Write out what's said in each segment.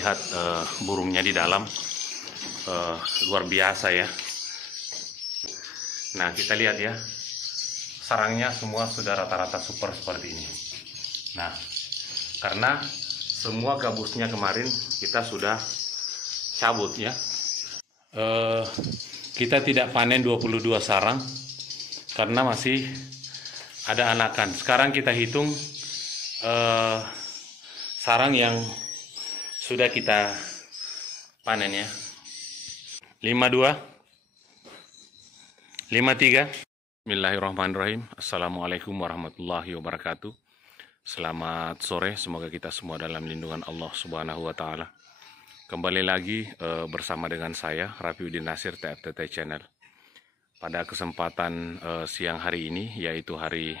lihat burungnya di dalam, luar biasa ya. Nah, kita lihat ya, sarangnya semua sudah rata-rata super seperti ini. Nah, karena semua gabusnya kemarin kita sudah cabut ya. Kita tidak panen 22 sarang karena masih ada anakan. Sekarang kita hitung sarang yang sudah kita panen ya. 52, 53. Bismillahirrahmanirrahim. Assalamualaikum warahmatullahi wabarakatuh. Selamat sore, semoga kita semua dalam lindungan Allah Subhanahu wa Ta'ala. Kembali lagi bersama dengan saya, Rafiuddin Nasir, TFTT Channel. Pada kesempatan siang hari ini, yaitu hari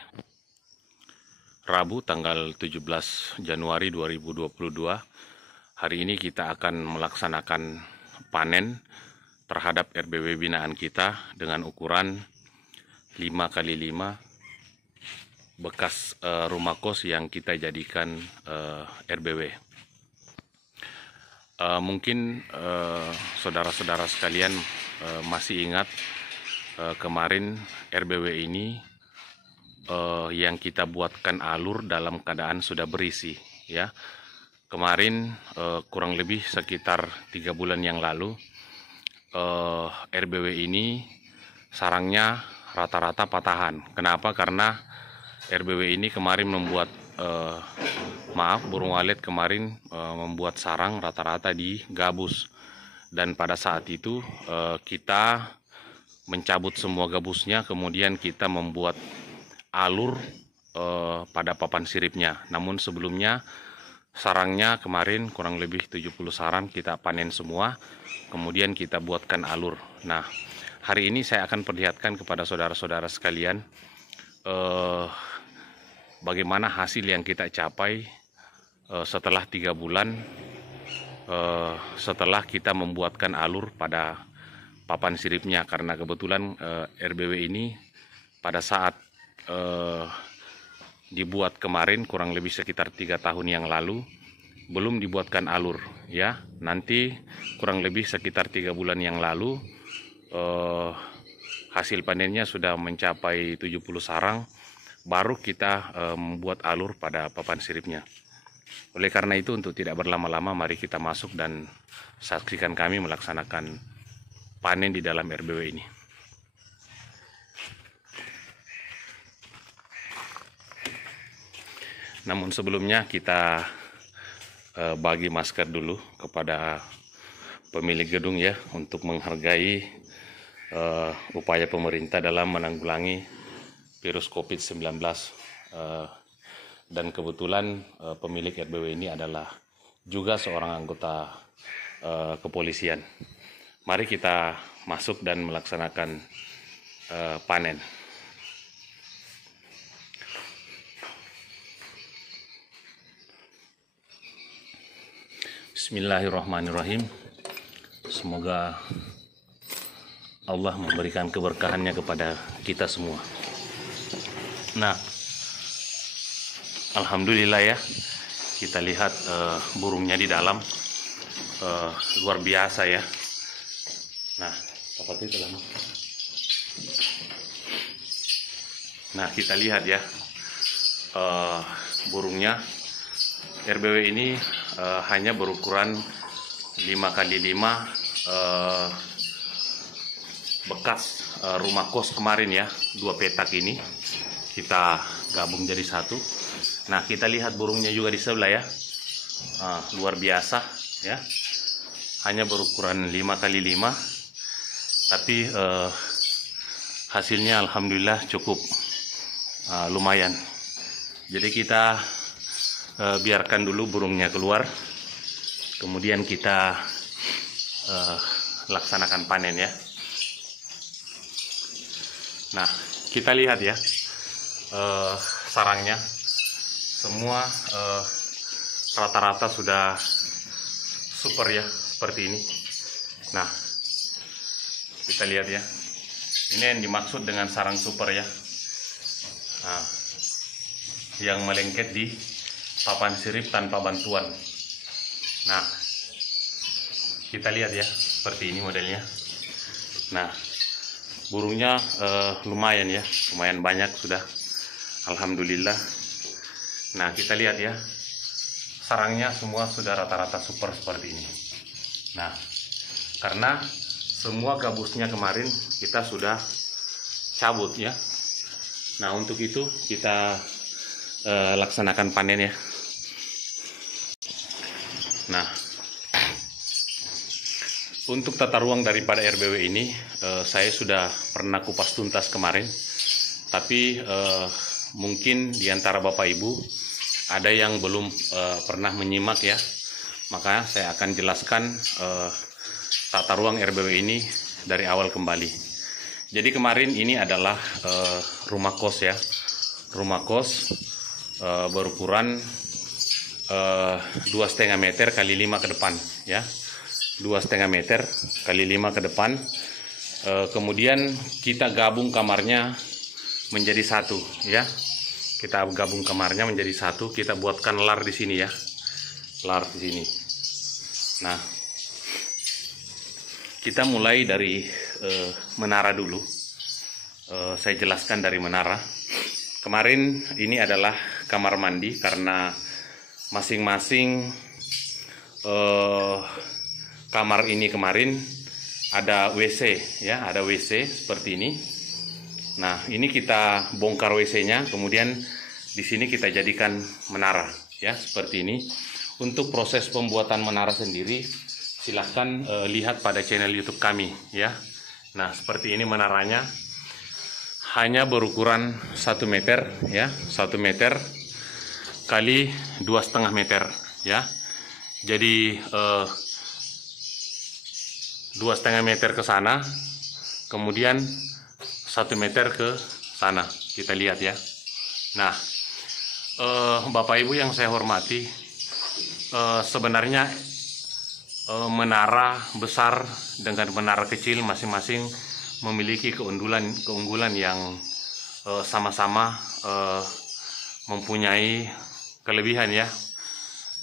Rabu tanggal 17 Januari 2022, hari ini kita akan melaksanakan panen terhadap RBW binaan kita dengan ukuran 5x5 bekas rumah kos yang kita jadikan RBW. Mungkin saudara-saudara sekalian masih ingat kemarin RBW ini yang kita buatkan alur dalam keadaan sudah berisi ya. Kemarin kurang lebih sekitar 3 bulan yang lalu RBW ini sarangnya rata-rata patahan. Kenapa? Karena RBW ini kemarin membuat burung walet kemarin membuat sarang rata-rata di gabus, dan pada saat itu kita mencabut semua gabusnya, kemudian kita membuat alur pada papan siripnya. Namun sebelumnya sarangnya kemarin kurang lebih 70 sarang kita panen semua, kemudian kita buatkan alur. Nah, hari ini saya akan perlihatkan kepada saudara-saudara sekalian bagaimana hasil yang kita capai setelah 3 bulan setelah kita membuatkan alur pada papan siripnya. Karena kebetulan RBW ini pada saat dibuat kemarin kurang lebih sekitar 3 tahun yang lalu belum dibuatkan alur ya. Nanti kurang lebih sekitar 3 bulan yang lalu hasil panennya sudah mencapai 70 sarang, baru kita membuat alur pada papan siripnya. Oleh karena itu, untuk tidak berlama-lama, mari kita masuk dan saksikan kami melaksanakan panen di dalam RBW ini. Namun sebelumnya kita bagi masker dulu kepada pemilik gedung ya, untuk menghargai upaya pemerintah dalam menanggulangi virus COVID-19. Dan kebetulan pemilik RBW ini adalah juga seorang anggota kepolisian. Mari kita masuk dan melaksanakan panen. Bismillahirrahmanirrahim. Semoga Allah memberikan keberkahannya kepada kita semua. Nah, alhamdulillah ya, kita lihat burungnya di dalam, luar biasa ya. Nah, seperti itu lah. Nah, kita lihat ya, burungnya RBW ini hanya berukuran 5x5 bekas rumah kos kemarin ya. 2 petak ini kita gabung jadi satu. Nah, kita lihat burungnya juga di sebelah ya. Luar biasa ya, hanya berukuran 5x5, tapi hasilnya alhamdulillah cukup lumayan. Jadi kita biarkan dulu burungnya keluar, kemudian kita laksanakan panen ya. Nah, kita lihat ya, sarangnya semua rata-rata sudah super ya, seperti ini. Nah, kita lihat ya, ini yang dimaksud dengan sarang super ya. Nah, yang melengket di papan sirip tanpa bantuan. Nah, kita lihat ya, seperti ini modelnya. Nah, burungnya lumayan ya, lumayan banyak sudah, alhamdulillah. Nah, kita lihat ya, sarangnya semua sudah rata-rata super seperti ini. Nah, karena semua gabusnya kemarin kita sudah cabut ya. Nah, untuk itu kita laksanakan panen ya. Nah, untuk tata ruang daripada RBW ini saya sudah pernah kupas tuntas kemarin, tapi mungkin di antara Bapak Ibu ada yang belum pernah menyimak ya, maka saya akan jelaskan tata ruang RBW ini dari awal kembali. Jadi kemarin ini adalah rumah kos ya, rumah kos berukuran 2,5 meter kali 5 ke depan ya, 2,5 meter kali 5 ke depan. Kemudian kita gabung kamarnya menjadi satu ya, kita gabung kamarnya menjadi satu, kita buatkan lar di sini ya, lar di sini. Nah, kita mulai dari menara dulu. Saya jelaskan dari menara. Kemarin ini adalah kamar mandi karena masing-masing kamar ini kemarin ada WC ya, ada WC seperti ini. Nah, ini kita bongkar WC-nya, kemudian di sini kita jadikan menara ya, seperti ini. Untuk proses pembuatan menara sendiri silahkan lihat pada channel YouTube kami ya. Nah, seperti ini menaranya, hanya berukuran 1 meter ya, 1 meter kali 2,5 meter ya. Jadi 2,5 meter ke sana, kemudian 1 meter ke sana, kita lihat ya. Nah, Bapak Ibu yang saya hormati, sebenarnya menara besar dengan menara kecil masing-masing memiliki keunggulan yang sama-sama mempunyai kelebihan ya.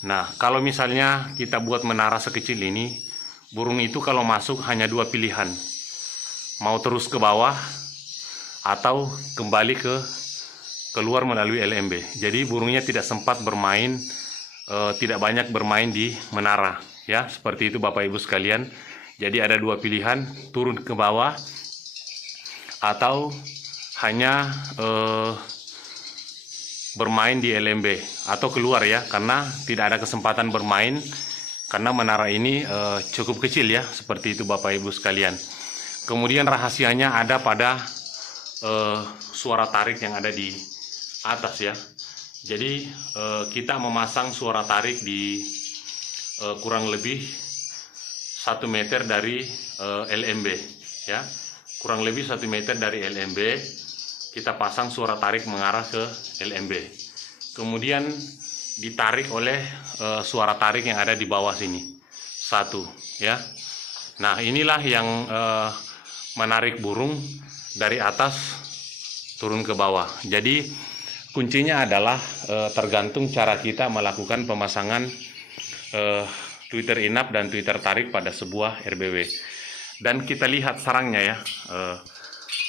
Nah, kalau misalnya kita buat menara sekecil ini, burung itu kalau masuk hanya 2 pilihan, mau terus ke bawah atau kembali keluar melalui LMB. Jadi burungnya tidak sempat bermain, tidak banyak bermain di menara ya, seperti itu Bapak Ibu sekalian. Jadi ada 2 pilihan, turun ke bawah atau hanya bermain di LMB atau keluar ya, karena tidak ada kesempatan bermain karena menara ini cukup kecil ya, seperti itu Bapak Ibu sekalian. Kemudian rahasianya ada pada suara tarik yang ada di atas ya. Jadi kita memasang suara tarik di kurang lebih 1 meter dari LMB ya, kurang lebih 1 meter dari LMB kita pasang suara tarik mengarah ke LMB, kemudian ditarik oleh suara tarik yang ada di bawah sini, satu ya. Nah, inilah yang menarik burung dari atas turun ke bawah. Jadi kuncinya adalah tergantung cara kita melakukan pemasangan Twitter inap dan Twitter tarik pada sebuah RBW. Dan kita lihat sarangnya ya,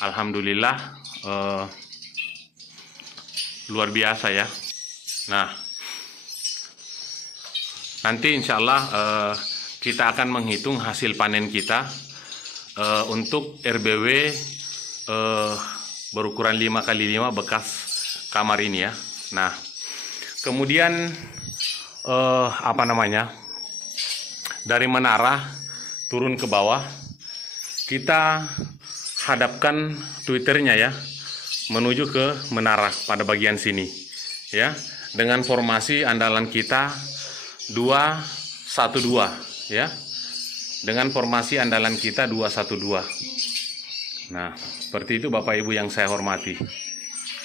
alhamdulillah luar biasa ya. Nah, nanti insya Allah kita akan menghitung hasil panen kita untuk RBW berukuran 5x5 bekas kamar ini ya. Nah, kemudian dari menara turun ke bawah, kita hadapkan Twitternya ya menuju ke menara pada bagian sini ya, dengan formasi andalan kita 2-1-2 ya, dengan formasi andalan kita 2-1-2. Nah, seperti itu Bapak Ibu yang saya hormati.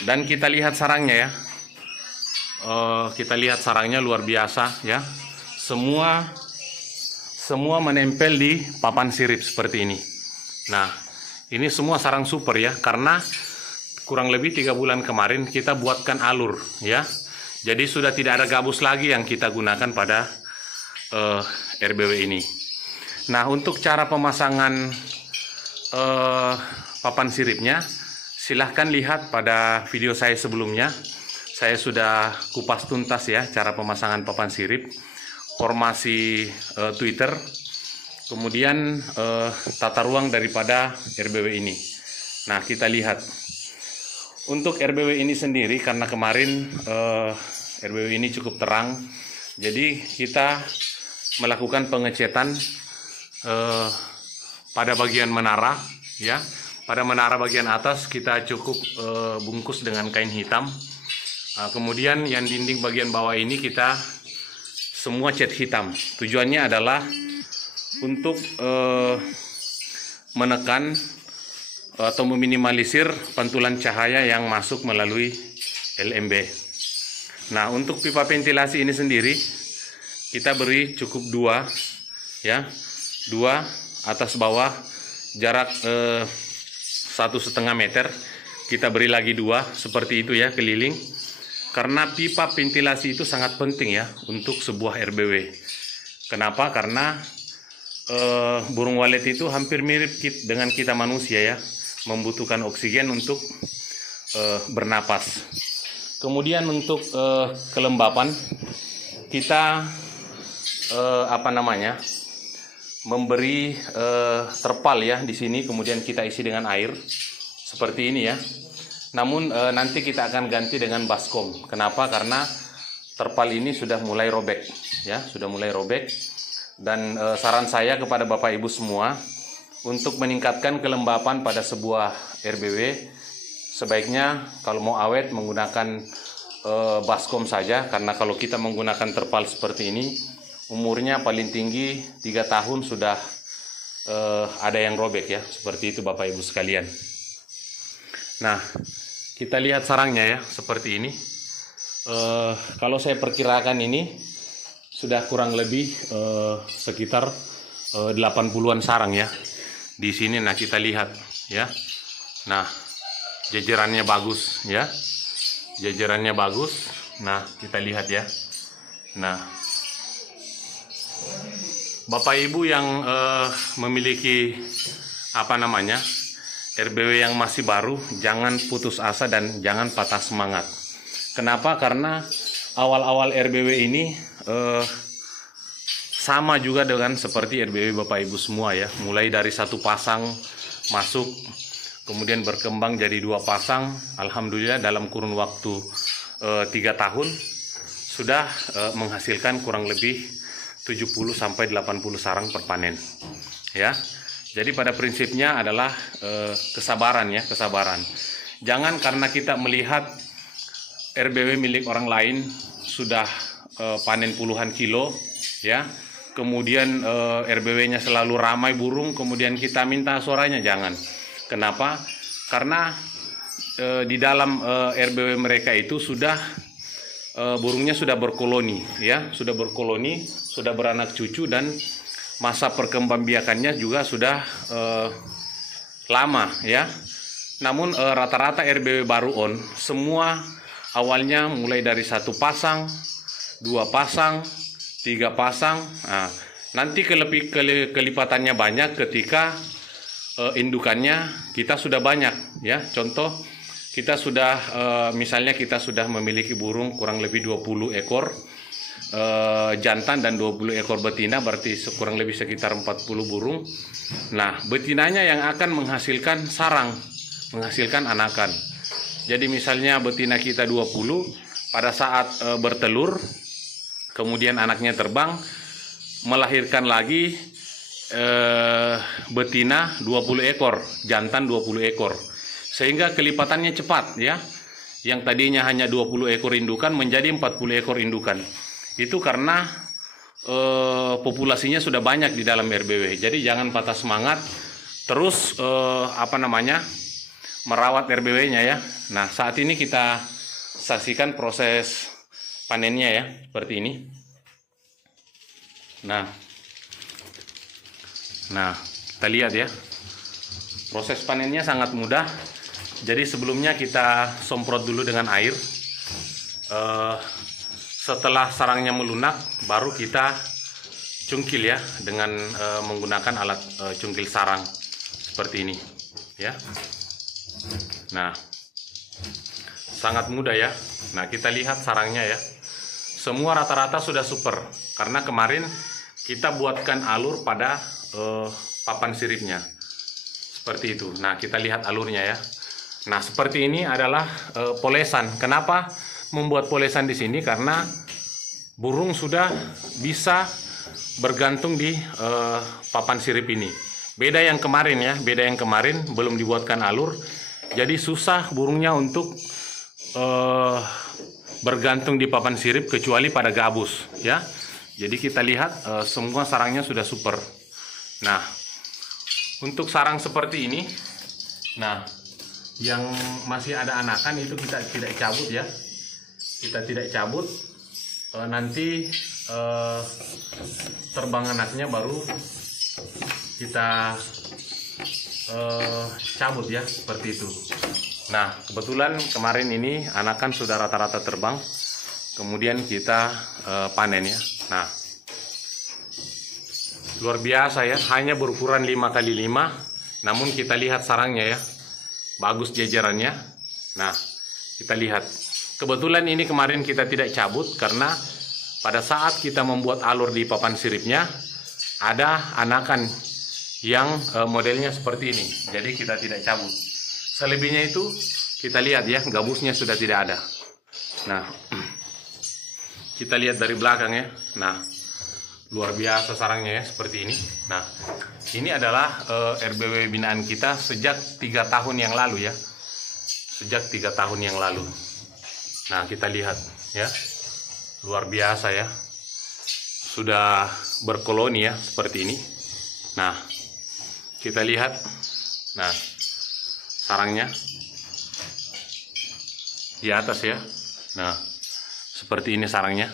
Dan kita lihat sarangnya ya, kita lihat sarangnya luar biasa ya, semua menempel di papan sirip seperti ini. Nah, ini semua sarang super ya, karena kurang lebih 3 bulan kemarin kita buatkan alur ya. Jadi sudah tidak ada gabus lagi yang kita gunakan pada RBW ini. Nah, untuk cara pemasangan papan siripnya, silahkan lihat pada video saya sebelumnya. Saya sudah kupas tuntas ya cara pemasangan papan sirip, formasi Twitter, kemudian tata ruang daripada RBW ini. Nah, kita lihat untuk RBW ini sendiri, karena kemarin RBW ini cukup terang, jadi kita melakukan pengecetan pada bagian menara ya. Pada menara bagian atas kita cukup bungkus dengan kain hitam. Kemudian yang dinding bagian bawah ini kita semua cat hitam. Tujuannya adalah untuk menekan atau meminimalisir pantulan cahaya yang masuk melalui LMB. Nah, untuk pipa ventilasi ini sendiri kita beri cukup 2 ya, 2 atas bawah, jarak 1,5 meter. Kita beri lagi 2 seperti itu ya, keliling, karena pipa ventilasi itu sangat penting ya untuk sebuah RBW. Kenapa? Karena burung walet itu hampir mirip dengan kita manusia ya, membutuhkan oksigen untuk bernapas. Kemudian untuk kelembapan kita memberi terpal ya di sini, kemudian kita isi dengan air seperti ini ya. Namun nanti kita akan ganti dengan baskom. Kenapa? Karena terpal ini sudah mulai robek ya, sudah mulai robek. Dan saran saya kepada Bapak Ibu semua, untuk meningkatkan kelembapan pada sebuah RBW, sebaiknya kalau mau awet menggunakan baskom saja, karena kalau kita menggunakan terpal seperti ini, umurnya paling tinggi 3 tahun sudah ada yang robek ya, seperti itu Bapak Ibu sekalian. Nah, kita lihat sarangnya ya, seperti ini. Kalau saya perkirakan ini sudah kurang lebih sekitar 80-an sarang ya di sini. Nah, kita lihat ya. Nah, jajarannya bagus ya, jajarannya bagus. Nah, kita lihat ya. Nah, Bapak Ibu yang memiliki RBW yang masih baru, jangan putus asa dan jangan patah semangat. Kenapa? Karena awal-awal RBW ini sama juga dengan seperti RBW Bapak Ibu semua ya. Mulai dari 1 pasang masuk, kemudian berkembang jadi 2 pasang. Alhamdulillah dalam kurun waktu 3 tahun sudah menghasilkan kurang lebih 70-80 sarang per panen ya. Jadi pada prinsipnya adalah kesabaran ya, kesabaran. Jangan karena kita melihat RBW milik orang lain sudah panen puluhan kilo ya, kemudian RBW-nya selalu ramai burung, kemudian kita minta suaranya, jangan. Kenapa? Karena di dalam RBW mereka itu sudah burungnya sudah berkoloni ya, sudah berkoloni, sudah beranak cucu, dan masa perkembangbiakannya juga sudah lama ya. Namun rata-rata RBW baru on semua awalnya mulai dari 1 pasang, 2 pasang, 3 pasang. Nah, nanti kelipatannya banyak ketika indukannya kita sudah banyak ya. Contoh, kita sudah misalnya kita sudah memiliki burung kurang lebih 20 ekor jantan dan 20 ekor betina, berarti kurang lebih sekitar 40 burung. Nah, betinanya yang akan menghasilkan sarang, menghasilkan anakan. Jadi misalnya betina kita 20, pada saat bertelur, kemudian anaknya terbang, melahirkan lagi betina 20 ekor, jantan 20 ekor. Sehingga kelipatannya cepat ya. Yang tadinya hanya 20 ekor indukan menjadi 40 ekor indukan. Itu karena populasinya sudah banyak di dalam RBW. Jadi jangan patah semangat, terus merawat RBW-nya ya. Nah, saat ini kita saksikan proses panennya ya, seperti ini. Nah, kita lihat ya. Proses panennya sangat mudah. Jadi sebelumnya kita semprot dulu dengan air. Setelah sarangnya melunak, baru kita cungkil ya, dengan menggunakan alat cungkil sarang seperti ini ya. Nah, sangat mudah ya. Nah, kita lihat sarangnya ya. Semua rata-rata sudah super karena kemarin kita buatkan alur pada papan siripnya seperti itu. Nah, kita lihat alurnya ya. Nah, seperti ini adalah polesan. Kenapa membuat polesan di sini? Karena burung sudah bisa bergantung di papan sirip ini. Beda yang kemarin ya, beda yang kemarin belum dibuatkan alur. Jadi susah burungnya untuk bergantung di papan sirip kecuali pada gabus ya. Jadi kita lihat semua sarangnya sudah super. Nah, untuk sarang seperti ini, nah yang masih ada anakan itu kita tidak cabut ya. Kita tidak cabut, nanti terbang anaknya baru kita cabut ya, seperti itu. Nah, kebetulan kemarin ini anakan sudah rata-rata terbang, kemudian kita panen ya. Nah, luar biasa ya, hanya berukuran 5x5, namun kita lihat sarangnya ya, bagus jajarannya. Nah, kita lihat. Kebetulan ini kemarin kita tidak cabut karena pada saat kita membuat alur di papan siripnya ada anakan yang modelnya seperti ini. Jadi kita tidak cabut. Selebihnya itu kita lihat ya, gabusnya sudah tidak ada. Nah, kita lihat dari belakang ya. Nah, luar biasa sarangnya ya, seperti ini. Nah, ini adalah RBW binaan kita sejak 3 tahun yang lalu ya. Sejak 3 tahun yang lalu. Nah, kita lihat ya. Luar biasa ya. Sudah berkoloni ya, seperti ini. Nah, kita lihat. Nah, sarangnya di atas ya. Nah, seperti ini sarangnya.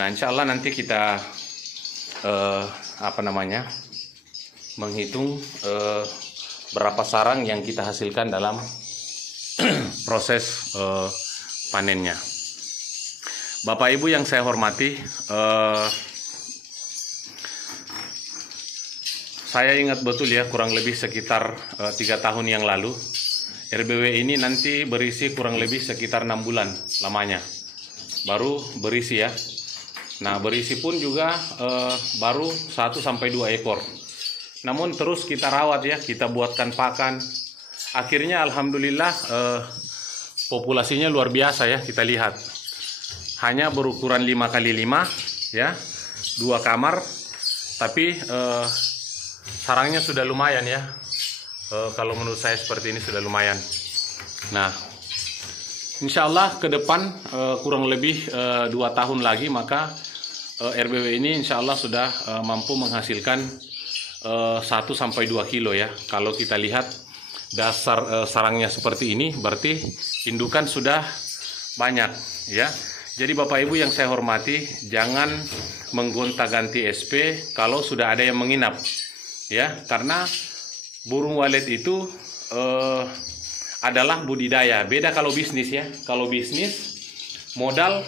Nah, insya Allah nanti kita menghitung berapa sarang yang kita hasilkan dalam proses panennya. Bapak Ibu yang saya hormati, saya ingat betul ya, kurang lebih sekitar 3 tahun yang lalu RBW ini nanti berisi kurang lebih sekitar 6 bulan lamanya baru berisi ya. Nah, berisi pun juga baru 1-2 ekor. Namun terus kita rawat ya, kita buatkan pakan. Akhirnya alhamdulillah populasinya luar biasa ya, kita lihat. Hanya berukuran 5x5 ya, 2 kamar. Tapi sarangnya sudah lumayan ya. Kalau menurut saya seperti ini sudah lumayan. Nah, insya Allah ke depan kurang lebih 2 tahun lagi maka RBW ini insya Allah sudah mampu menghasilkan 1-2 kilo ya. Kalau kita lihat dasar sarangnya seperti ini, berarti indukan sudah banyak ya. Jadi Bapak Ibu yang saya hormati, jangan menggonta-ganti SP kalau sudah ada yang menginap ya, karena burung walet itu adalah budidaya. Beda kalau bisnis ya. Kalau bisnis modal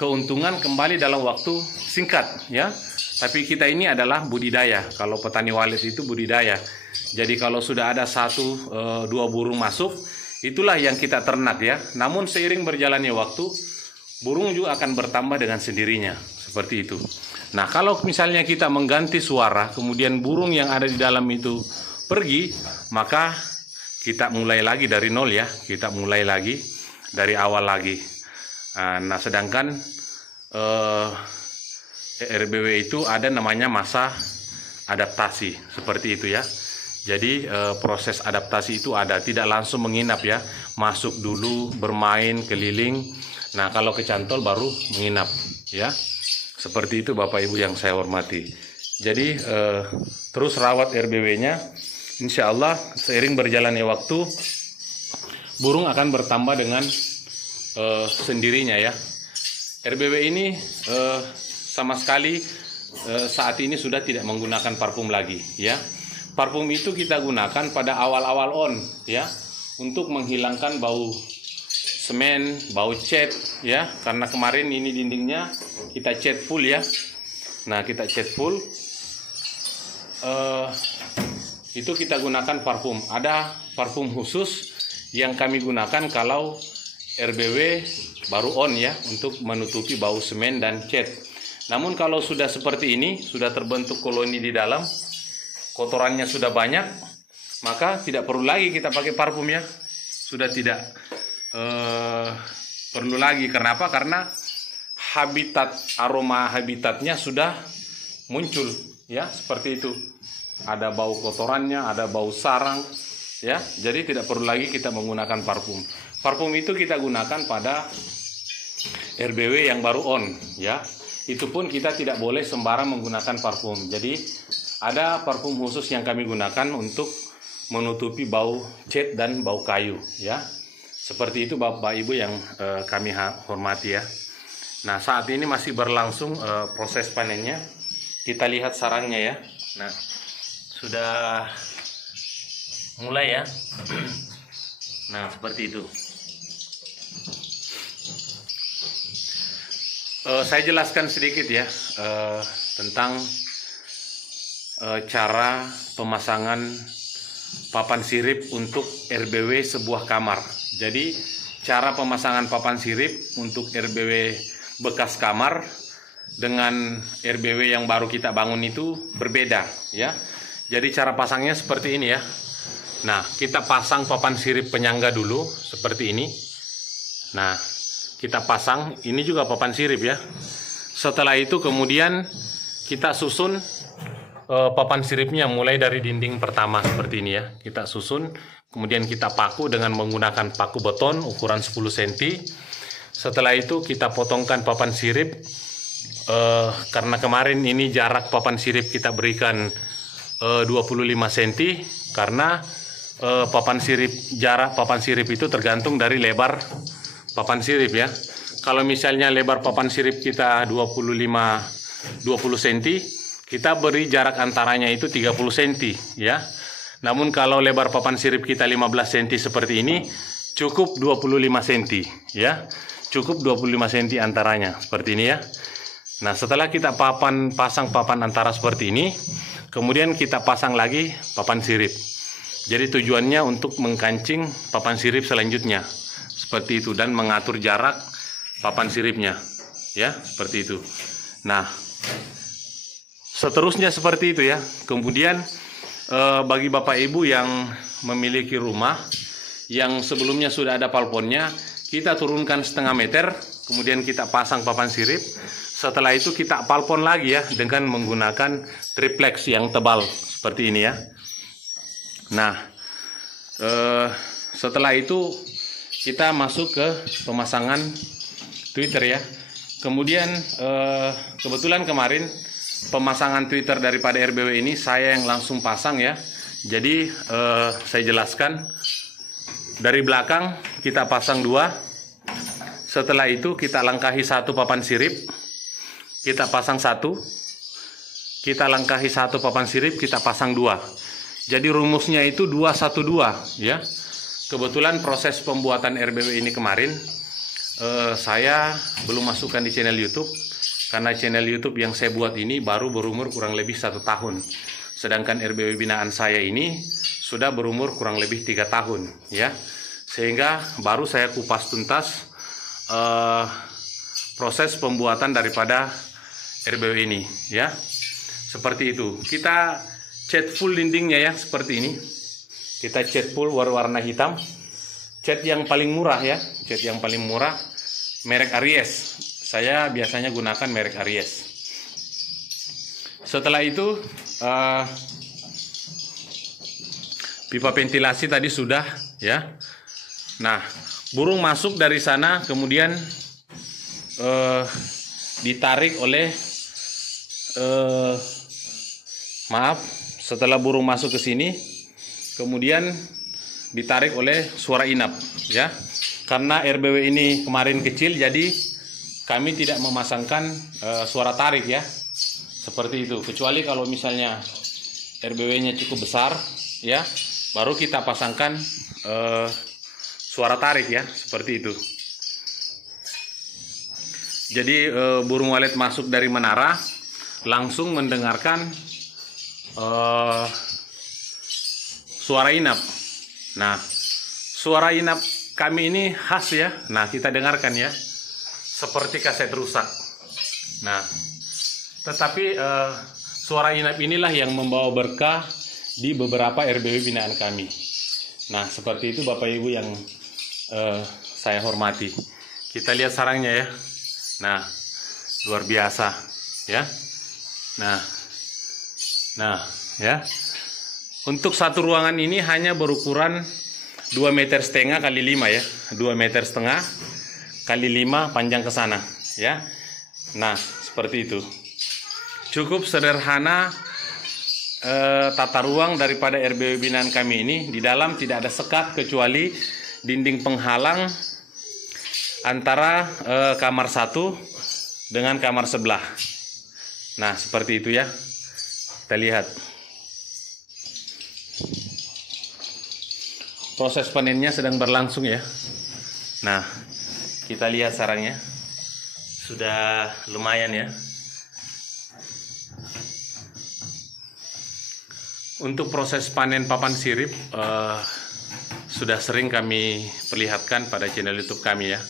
keuntungan kembali dalam waktu singkat ya. Tapi kita ini adalah budidaya. Kalau petani walet itu budidaya. Jadi kalau sudah ada 1-2 burung masuk, itulah yang kita ternak ya. Namun seiring berjalannya waktu, burung juga akan bertambah dengan sendirinya. Seperti itu. Nah, kalau misalnya kita mengganti suara, kemudian burung yang ada di dalam itu pergi, maka kita mulai lagi dari nol ya. Kita mulai lagi dari awal lagi. Nah, sedangkan RBW itu ada namanya masa adaptasi, seperti itu ya. Jadi proses adaptasi itu ada, tidak langsung menginap ya. Masuk dulu, bermain, keliling. Nah, kalau kecantol baru menginap ya. Seperti itu Bapak Ibu yang saya hormati. Jadi terus rawat RBW-nya. Insya Allah seiring berjalannya waktu burung akan bertambah dengan sendirinya ya. RBW ini sama sekali saat ini sudah tidak menggunakan parfum lagi ya. Parfum itu kita gunakan pada awal-awal on ya, untuk menghilangkan bau semen, bau cat ya. Karena kemarin ini dindingnya kita cat full ya. Nah, kita cat full. Itu kita gunakan parfum. Ada parfum khusus yang kami gunakan kalau RBW baru on ya, untuk menutupi bau semen dan cat. Namun kalau sudah seperti ini, sudah terbentuk koloni di dalam, kotorannya sudah banyak, maka tidak perlu lagi kita pakai parfum ya. Sudah tidak perlu lagi. Kenapa? Karena aroma habitatnya sudah muncul ya, seperti itu. Ada bau kotorannya, ada bau sarang ya. Jadi tidak perlu lagi kita menggunakan parfum. Parfum itu kita gunakan pada RBW yang baru on ya. Itu pun kita tidak boleh sembarang menggunakan parfum. Jadi ada parfum khusus yang kami gunakan untuk menutupi bau cat dan bau kayu ya. Seperti itu Bapak Ibu yang kami hormati ya. Nah, saat ini masih berlangsung proses panennya. Kita lihat sarangnya ya. Nah, sudah mulai ya. Nah, seperti itu. Saya jelaskan sedikit ya tentang cara pemasangan papan sirip untuk RBW sebuah kamar. Jadi cara pemasangan papan sirip untuk RBW bekas kamar dengan RBW yang baru kita bangun itu berbeda ya. Jadi cara pasangnya seperti ini ya. Nah, kita pasang papan sirip penyangga dulu seperti ini. Nah, kita pasang, ini juga papan sirip ya. Setelah itu kemudian kita susun papan siripnya mulai dari dinding pertama seperti ini ya. Kita susun, kemudian kita paku dengan menggunakan paku beton ukuran 10 cm. Setelah itu kita potongkan papan sirip. Karena kemarin ini jarak papan sirip kita berikan 25 cm, karena jarak papan sirip itu tergantung dari lebar papan sirip ya. Kalau misalnya lebar papan sirip kita 20 cm, kita beri jarak antaranya itu 30 cm ya. Namun kalau lebar papan sirip kita 15 cm seperti ini, cukup 25 cm ya. Cukup 25 cm antaranya seperti ini ya. Nah, setelah kita pasang papan antara seperti ini, kemudian kita pasang lagi papan sirip. Jadi tujuannya untuk mengkancing papan sirip selanjutnya. Seperti itu, dan mengatur jarak papan siripnya. Ya, seperti itu. Nah, seterusnya seperti itu ya. Kemudian bagi Bapak Ibu yang memiliki rumah yang sebelumnya sudah ada plafon-nya, kita turunkan setengah meter, kemudian kita pasang papan sirip. Setelah itu kita plafon lagi ya dengan menggunakan triplex yang tebal seperti ini ya. Nah, setelah itu kita masuk ke pemasangan Twitter ya. Kemudian kebetulan kemarin pemasangan Twitter daripada RBW ini saya yang langsung pasang ya. Jadi saya jelaskan, dari belakang kita pasang 2. Setelah itu kita langkahi 1 papan sirip, kita pasang 1. Kita langkahi 1 papan sirip, kita pasang 2. Jadi rumusnya itu 212 ya. Kebetulan proses pembuatan RBW ini kemarin saya belum masukkan di channel YouTube, karena channel YouTube yang saya buat ini baru berumur kurang lebih 1 tahun. Sedangkan RBW binaan saya ini sudah berumur kurang lebih 3 tahun ya. Sehingga baru saya kupas tuntas proses pembuatan daripada RBW ini ya. Seperti itu. Kita cat full dindingnya ya, seperti ini. Kita cat full warna hitam. Cat yang paling murah ya, cat yang paling murah merek Aries. Saya biasanya gunakan merek Aries. Setelah itu pipa ventilasi tadi sudah ya. Nah, burung masuk dari sana, kemudian ditarik oleh maaf, setelah burung masuk ke sini, kemudian ditarik oleh suara inap ya. Karena RBW ini kemarin kecil, jadi kami tidak memasangkan suara tarik ya. Seperti itu. Kecuali kalau misalnya RBW-nya cukup besar ya, baru kita pasangkan suara tarik ya, seperti itu. Jadi burung walet masuk dari menara, langsung mendengarkan suara inap. Nah, suara inap kami ini khas ya. Nah, kita dengarkan ya, seperti kaset rusak. Nah, tetapi suara inap inilah yang membawa berkah di beberapa RBW binaan kami. Nah, seperti itu Bapak Ibu yang saya hormati. Kita lihat sarangnya ya. Nah, luar biasa ya. Nah ya. Untuk satu ruangan ini hanya berukuran 2,5 meter kali 5 ya. 2,5 meter kali 5 panjang ke sana ya. Nah, seperti itu. Cukup sederhana tata ruang daripada RBW binaan kami ini. Di dalam tidak ada sekat kecuali dinding penghalang antara kamar satu dengan kamar sebelah. Nah, seperti itu ya. Kita lihat. Proses panennya sedang berlangsung ya. Nah, kita lihat sarangnya. Sudah lumayan ya. Untuk proses panen papan sirip sudah sering kami perlihatkan pada channel YouTube kami ya.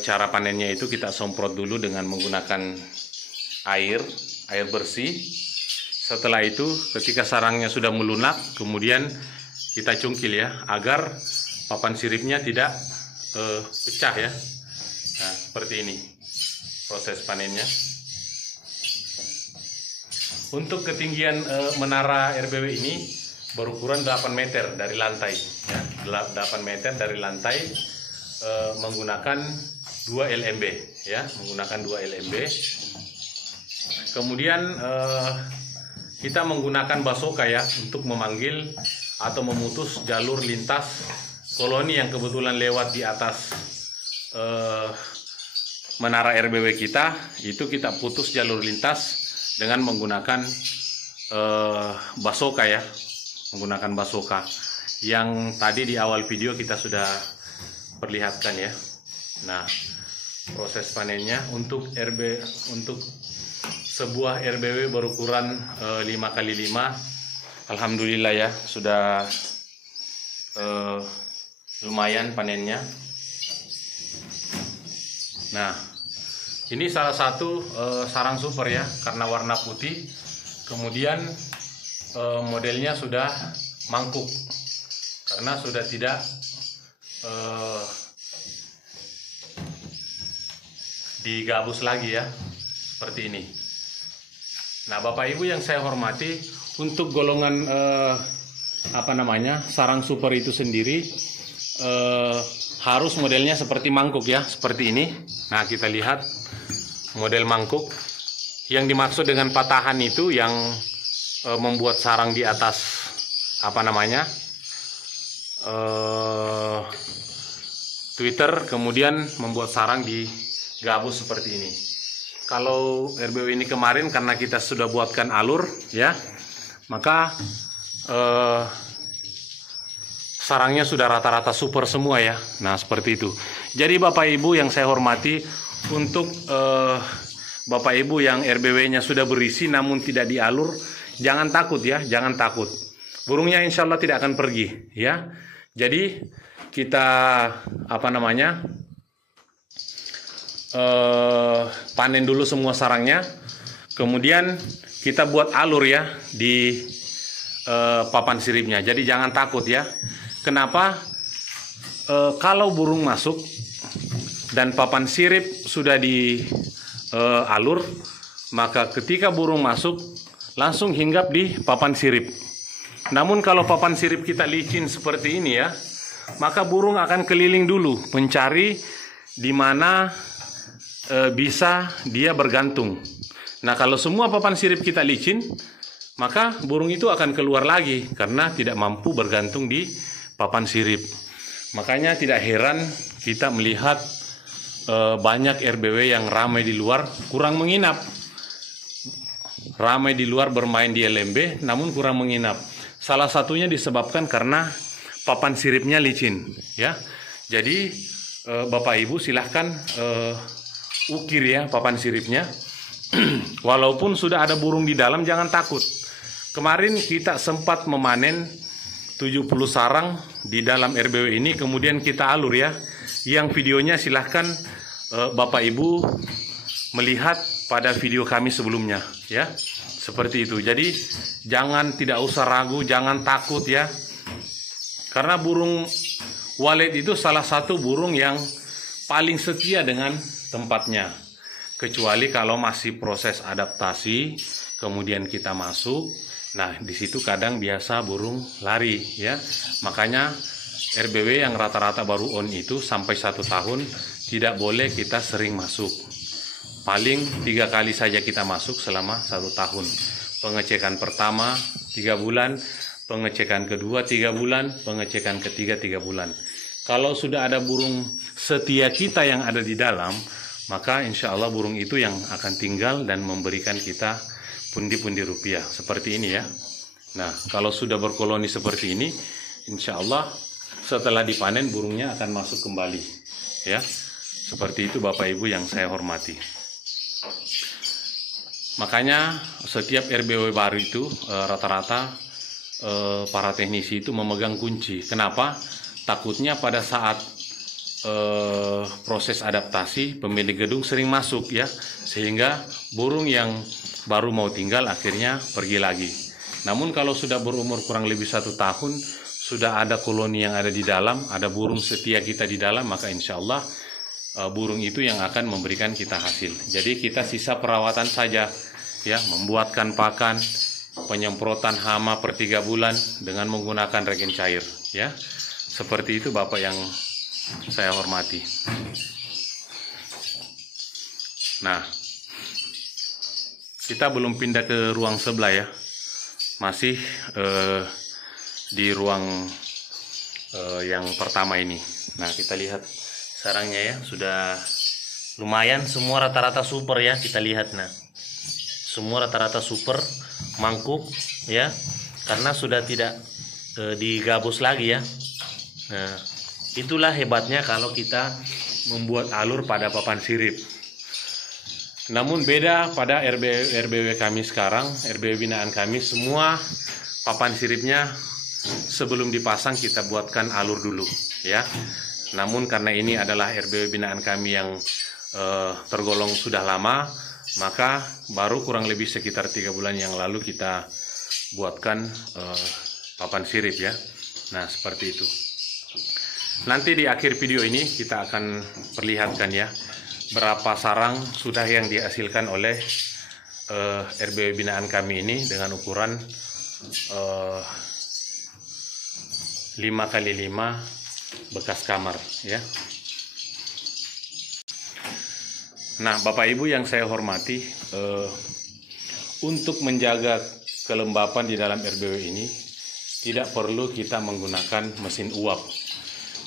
Cara panennya itu kita semprot dulu dengan menggunakan air bersih. Setelah itu ketika sarangnya sudah melunak, kemudian kita cungkil ya, agar papan siripnya tidak pecah ya. Nah, seperti ini proses panennya. Untuk ketinggian menara RBW ini berukuran 8 meter dari lantai ya. 8 meter dari lantai menggunakan 2 LMB ya, menggunakan 2 LMB. Kemudian kita menggunakan basoka ya untuk memanggil atau memutus jalur lintas koloni yang kebetulan lewat di atas menara RBW kita. Itu kita putus jalur lintas dengan menggunakan basoka ya, menggunakan basoka yang tadi di awal video kita sudah perlihatkan ya. Nah, proses panennya untuk sebuah RBW berukuran 5 kali 5, alhamdulillah ya, sudah lumayan panennya. Nah, ini salah satu sarang super ya, karena warna putih. Kemudian modelnya sudah mangkuk karena sudah tidak digabus lagi ya, seperti ini. Nah, Bapak Ibu yang saya hormati, untuk golongan sarang super itu sendiri harus modelnya seperti mangkuk ya, seperti ini. Nah, kita lihat model mangkuk. Yang dimaksud dengan patahan itu yang membuat sarang di atas Twitter, kemudian membuat sarang di gabus seperti ini. Kalau RBW ini kemarin karena kita sudah buatkan alur ya, maka sarangnya sudah rata-rata super semua ya. Nah, seperti itu. Jadi Bapak Ibu yang saya hormati, untuk Bapak Ibu yang RBW-nya sudah berisi namun tidak dialur, jangan takut ya, jangan takut. Burungnya insya Allah tidak akan pergi ya. Jadi kita panen dulu semua sarangnya, kemudian kita buat alur ya di papan siripnya. Jadi jangan takut ya. Kenapa? Kalau burung masuk dan papan sirip sudah di alur, maka ketika burung masuk langsung hinggap di papan sirip. Namun kalau papan sirip kita licin seperti ini ya, maka burung akan keliling dulu mencari di mana bisa dia bergantung. Nah, kalau semua papan sirip kita licin, maka burung itu akan keluar lagi karena tidak mampu bergantung di papan sirip. Makanya tidak heran kita melihat banyak RBW yang ramai di luar, kurang menginap. Ramai di luar bermain di LMB, namun kurang menginap. Salah satunya disebabkan karena papan siripnya licin, ya. Jadi Bapak Ibu silahkan ukir ya papan siripnya. walaupun sudah ada burung di dalam, jangan takut. Kemarin kita sempat memanen 70 sarang di dalam RBW ini, kemudian kita alur ya. Yang videonya silahkan Bapak Ibu melihat pada video kami sebelumnya ya. Seperti itu. Jadi jangan, tidak usah ragu, jangan takut ya. Karena burung walet itu salah satu burung yang paling setia dengan tempatnya. Kecuali kalau masih proses adaptasi, kemudian kita masuk. Nah, di situ kadang biasa burung lari ya. Makanya RBW yang rata-rata baru on itu sampai 1 tahun tidak boleh kita sering masuk. Paling 3 kali saja kita masuk selama 1 tahun. Pengecekan pertama 3 bulan, pengecekan kedua 3 bulan, pengecekan ketiga 3 bulan. Kalau sudah ada burung setia kita yang ada di dalam, maka insya Allah burung itu yang akan tinggal dan memberikan kita pundi-pundi rupiah seperti ini ya. Nah, kalau sudah berkoloni seperti ini, insya Allah setelah dipanen burungnya akan masuk kembali ya. Seperti itu Bapak Ibu yang saya hormati. Makanya setiap RBW baru itu rata-rata para teknisi itu memegang kunci. Kenapa? Takutnya pada saat proses adaptasi pemilik gedung sering masuk ya, sehingga burung yang baru mau tinggal akhirnya pergi lagi. Namun kalau sudah berumur kurang lebih 1 tahun, sudah ada koloni yang ada di dalam, ada burung setia kita di dalam, maka insya Allah burung itu yang akan memberikan kita hasil. Jadi kita sisa perawatan saja ya, membuatkan pakan, penyemprotan hama per 3 bulan dengan menggunakan regen cair ya. Seperti itu Bapak yang saya hormati. Nah, kita belum pindah ke ruang sebelah ya. Masih di ruang yang pertama ini. Nah, kita lihat sarangnya ya, sudah lumayan, semua rata-rata super ya, kita lihat. Nah, semua rata-rata super, mangkuk ya, karena sudah tidak digabus lagi ya. Nah, itulah hebatnya kalau kita membuat alur pada papan sirip. Namun beda pada RBW kami sekarang, RBW binaan kami, semua papan siripnya sebelum dipasang kita buatkan alur dulu ya. Namun karena ini adalah RBW binaan kami yang tergolong sudah lama, maka baru kurang lebih sekitar 3 bulan yang lalu kita buatkan papan sirip ya. Nah, seperti itu. Nanti di akhir video ini kita akan perlihatkan ya berapa sarang sudah yang dihasilkan oleh RBW binaan kami ini dengan ukuran 5x5 bekas kamar ya. Nah, Bapak Ibu yang saya hormati, untuk menjaga kelembapan di dalam RBW ini tidak perlu kita menggunakan mesin uap.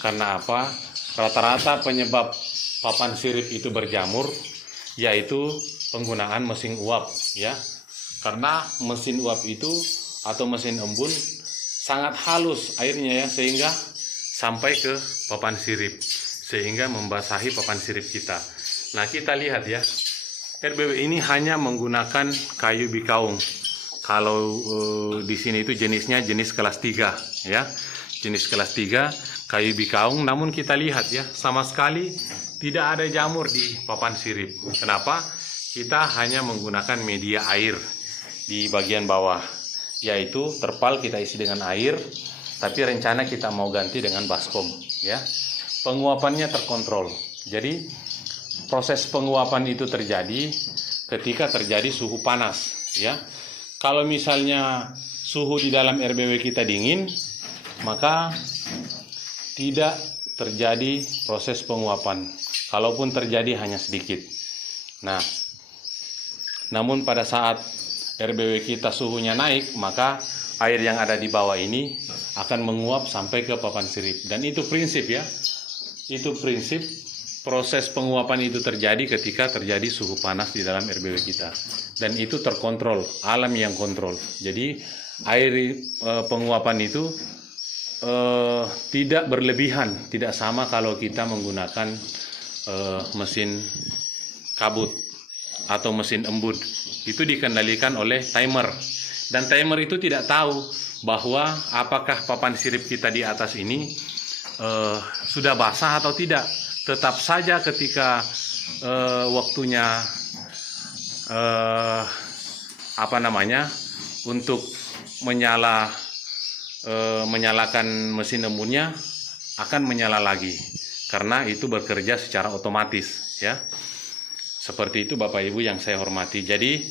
Karena apa? Rata-rata penyebab papan sirip itu berjamur yaitu penggunaan mesin uap ya. Karena mesin uap itu atau mesin embun sangat halus airnya ya, sehingga sampai ke papan sirip, sehingga membasahi papan sirip kita. Nah, kita lihat ya, RBW ini hanya menggunakan kayu bikaung. Kalau di sini itu jenisnya jenis kelas 3 ya, jenis kelas 3 kayu bikaung. Namun kita lihat ya, sama sekali tidak ada jamur di papan sirip. Kenapa? Kita hanya menggunakan media air di bagian bawah, yaitu terpal kita isi dengan air. Tapi rencana kita mau ganti dengan baskom ya. Penguapannya terkontrol. Jadi proses penguapan itu terjadi ketika terjadi suhu panas ya. Kalau misalnya suhu di dalam RBW kita dingin, maka tidak terjadi proses penguapan. Kalaupun terjadi hanya sedikit. Nah, namun pada saat RBW kita suhunya naik, maka air yang ada di bawah ini akan menguap sampai ke papan sirip. Dan itu prinsip ya. Itu prinsip proses penguapan itu terjadi ketika terjadi suhu panas di dalam RBW kita. Dan itu terkontrol, alam yang kontrol. Jadi air penguapan itu tidak berlebihan, tidak sama kalau kita menggunakan mesin kabut atau mesin embun itu dikendalikan oleh timer, dan timer itu tidak tahu bahwa apakah papan sirip kita di atas ini sudah basah atau tidak. Tetap saja ketika waktunya untuk menyalakan mesin embunnya akan menyala lagi, karena itu bekerja secara otomatis ya. Seperti itu Bapak Ibu yang saya hormati. Jadi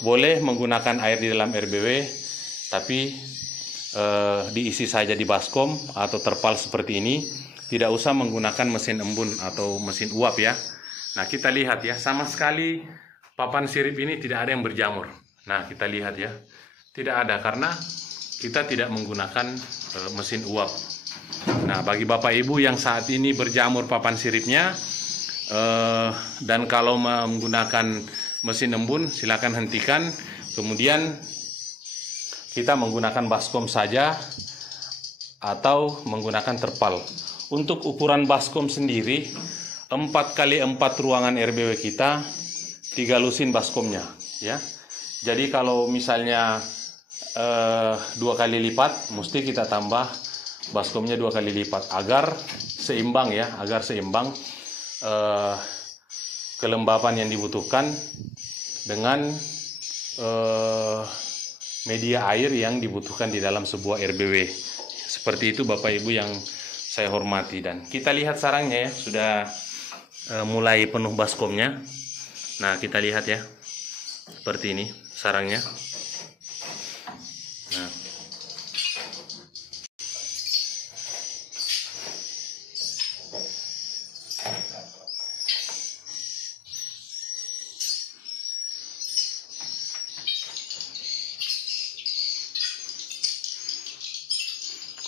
boleh menggunakan air di dalam RBW, tapi diisi saja di baskom atau terpal seperti ini. Tidak usah menggunakan mesin embun atau mesin uap ya. Nah, kita lihat ya, sama sekali papan sirip ini tidak ada yang berjamur. Nah, kita lihat ya, tidak ada karena kita tidak menggunakan mesin uap. Nah, bagi Bapak Ibu yang saat ini berjamur papan siripnya, dan kalau menggunakan mesin embun, silakan hentikan. Kemudian kita menggunakan baskom saja atau menggunakan terpal. Untuk ukuran baskom sendiri, 4x4 ruangan RBW kita 3 lusin baskomnya ya. Jadi kalau misalnya 2 kali lipat, mesti kita tambah baskomnya 2 kali lipat agar seimbang ya, agar seimbang kelembapan yang dibutuhkan dengan media air yang dibutuhkan di dalam sebuah RBW. Seperti itu Bapak Ibu yang saya hormati. Dan kita lihat sarangnya ya, sudah mulai penuh baskomnya. Nah, kita lihat ya, seperti ini sarangnya. Nah,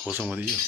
kosong mati ya.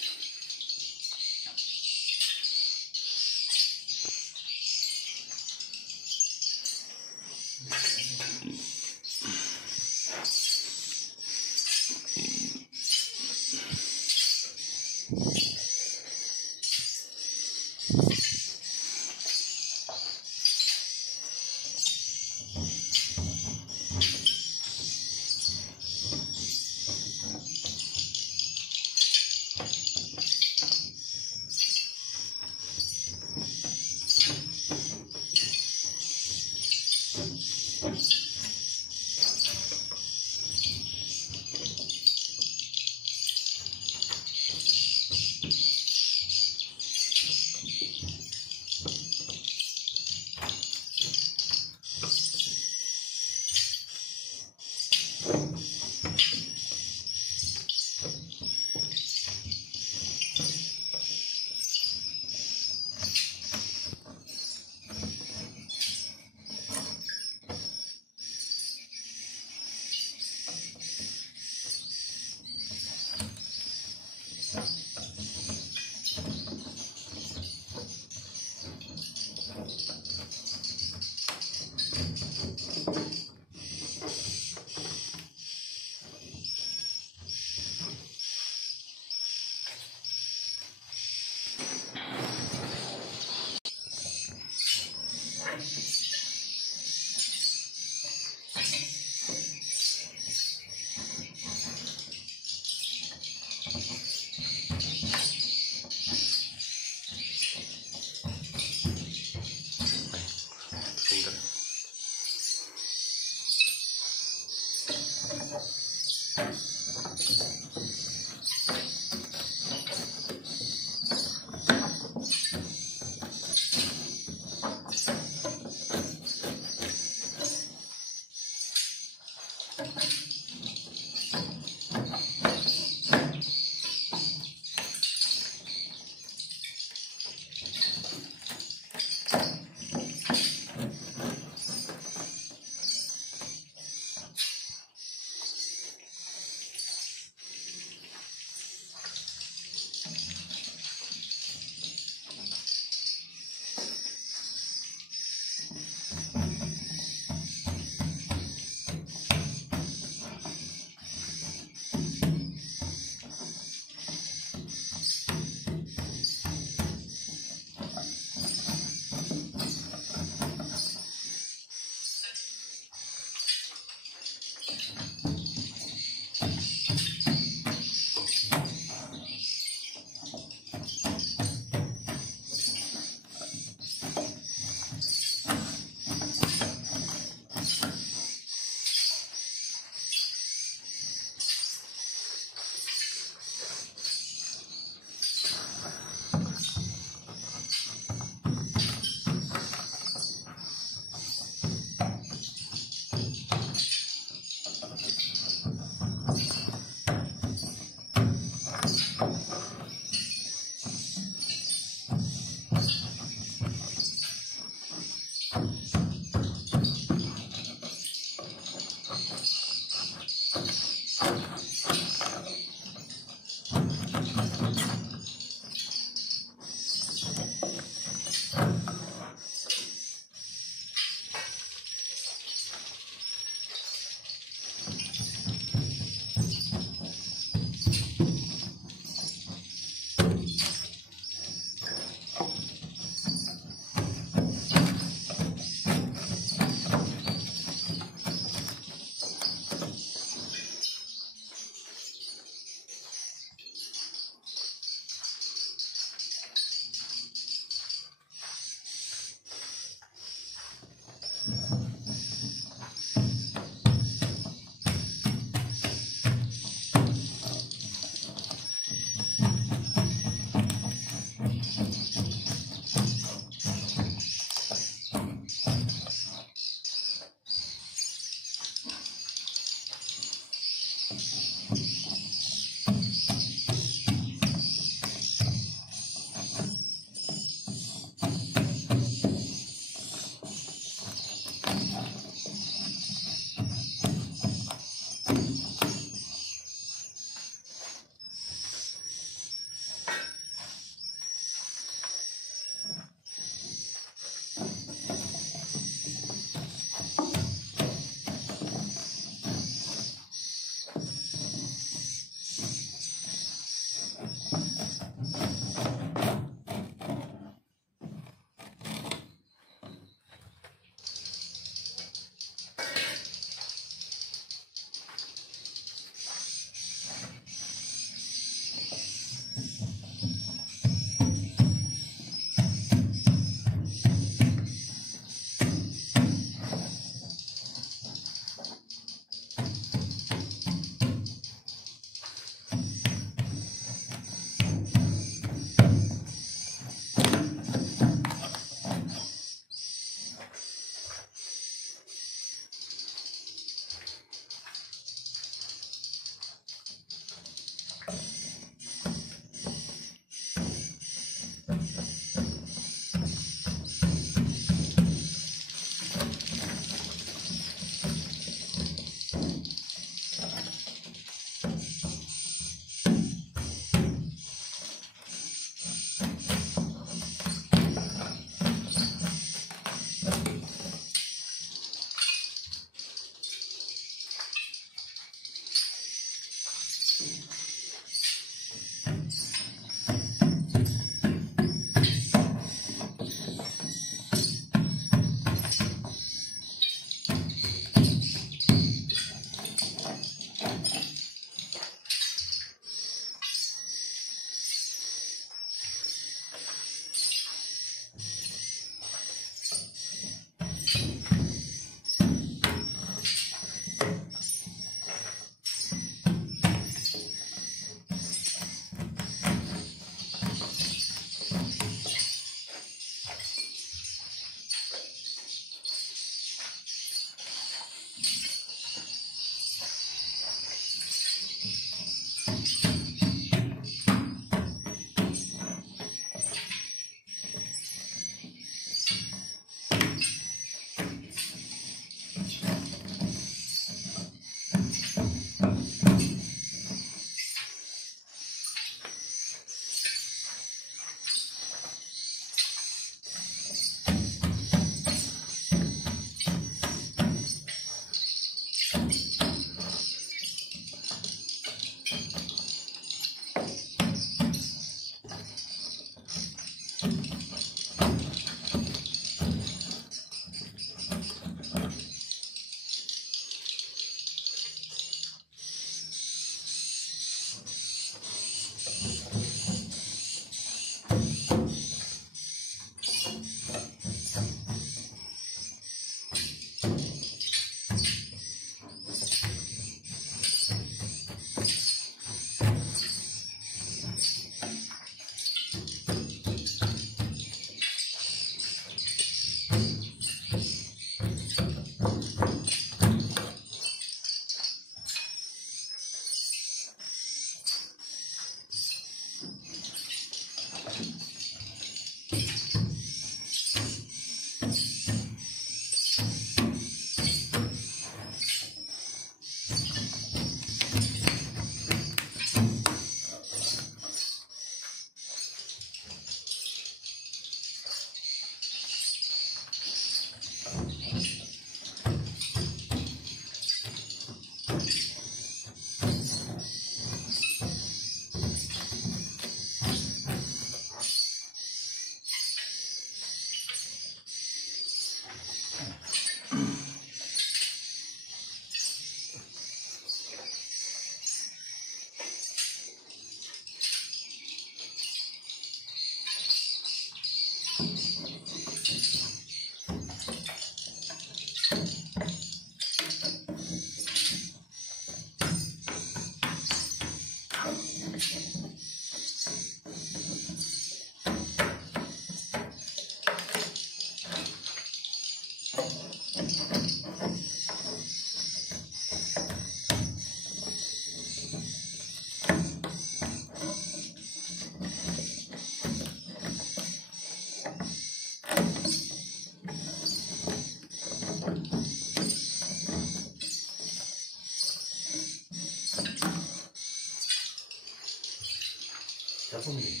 Tepung nih.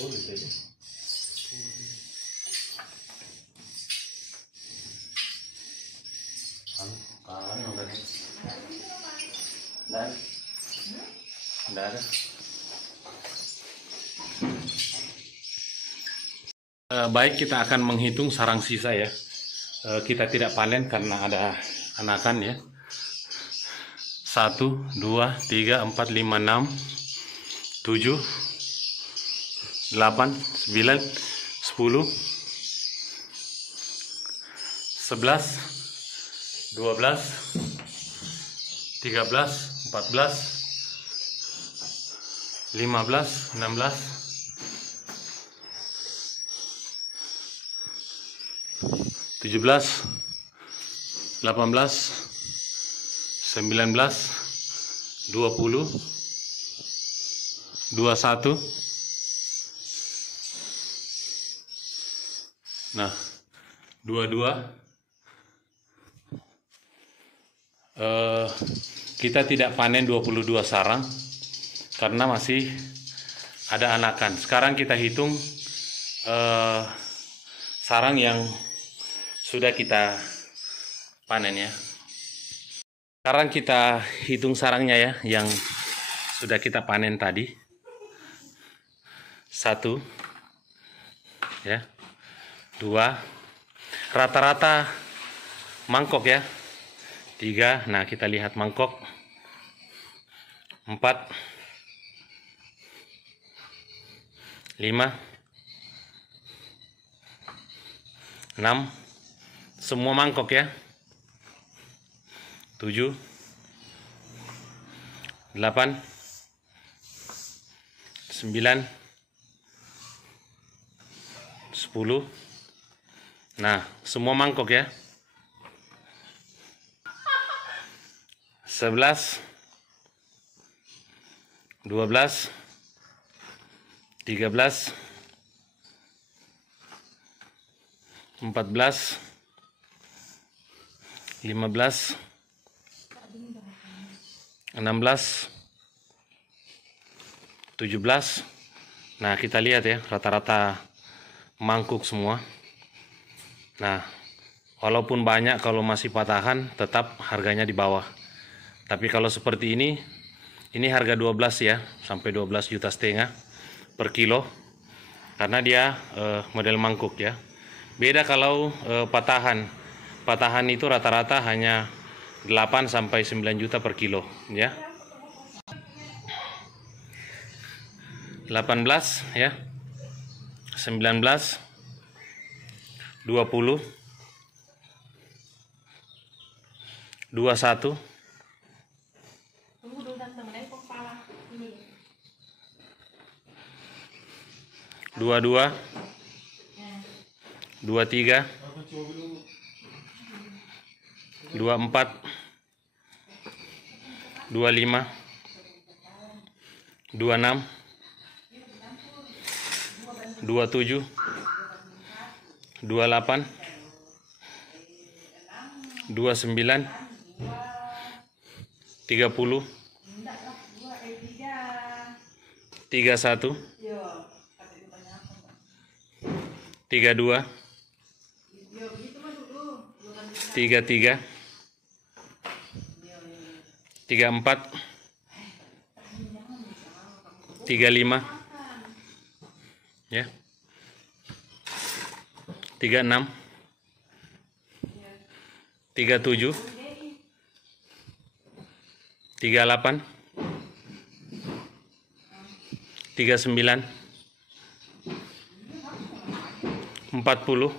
Oh, gitu aja. Nggak ada. Baik, kita akan menghitung sarang sisa ya. Kita tidak panen karena ada anakan ya. 1, 2, 3, 4, 5, 6, 7, 8, 9, 10, 11, 12, 13, 14, 15, 16, 17, 18, 19, 20, 21. Nah, 22. Kita tidak panen 22 sarang karena masih ada anakan. Sekarang kita hitung sarang yang sudah kita panen ya. Sekarang kita hitung sarangnya ya, yang sudah kita panen tadi. 1 ya, 2, rata-rata mangkok ya. 3, nah kita lihat mangkok. 4, 5, 6, semua mangkok ya. 7, 8, 9, 10. Nah, semua mangkok ya. 11, 12, 13, 14, 15, 16, 17. Nah, kita lihat ya, rata-rata mangkuk semua. Nah, walaupun banyak, kalau masih patahan tetap harganya di bawah. Tapi kalau seperti ini harga 12 ya, sampai 12,5 juta per kilo. Karena dia model mangkuk ya. Beda kalau patahan. Patahan itu rata-rata hanya 8 sampai 9 juta per kilo ya. 18 ya. 19, 20, 21, 22, 23, 24, 25, 26, 27, 28, 29, 30, 31, 32, 33, 34, 35 ya, 36, 37, 38, 39, 40,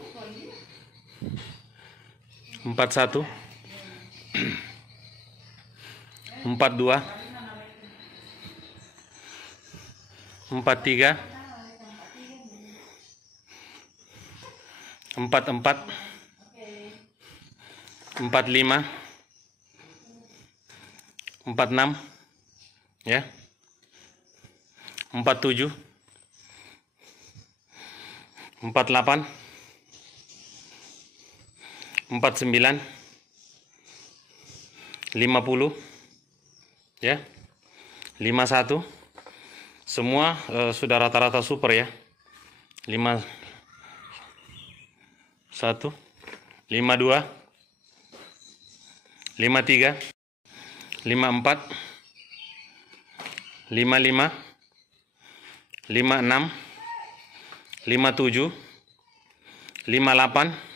41, 42, 43, 44, 45, 46, ya, 47, 48, 49, 50, ya, 51. Semua sudah rata-rata super ya. 51, 52, 53, 54, 55, 56, 57, 58,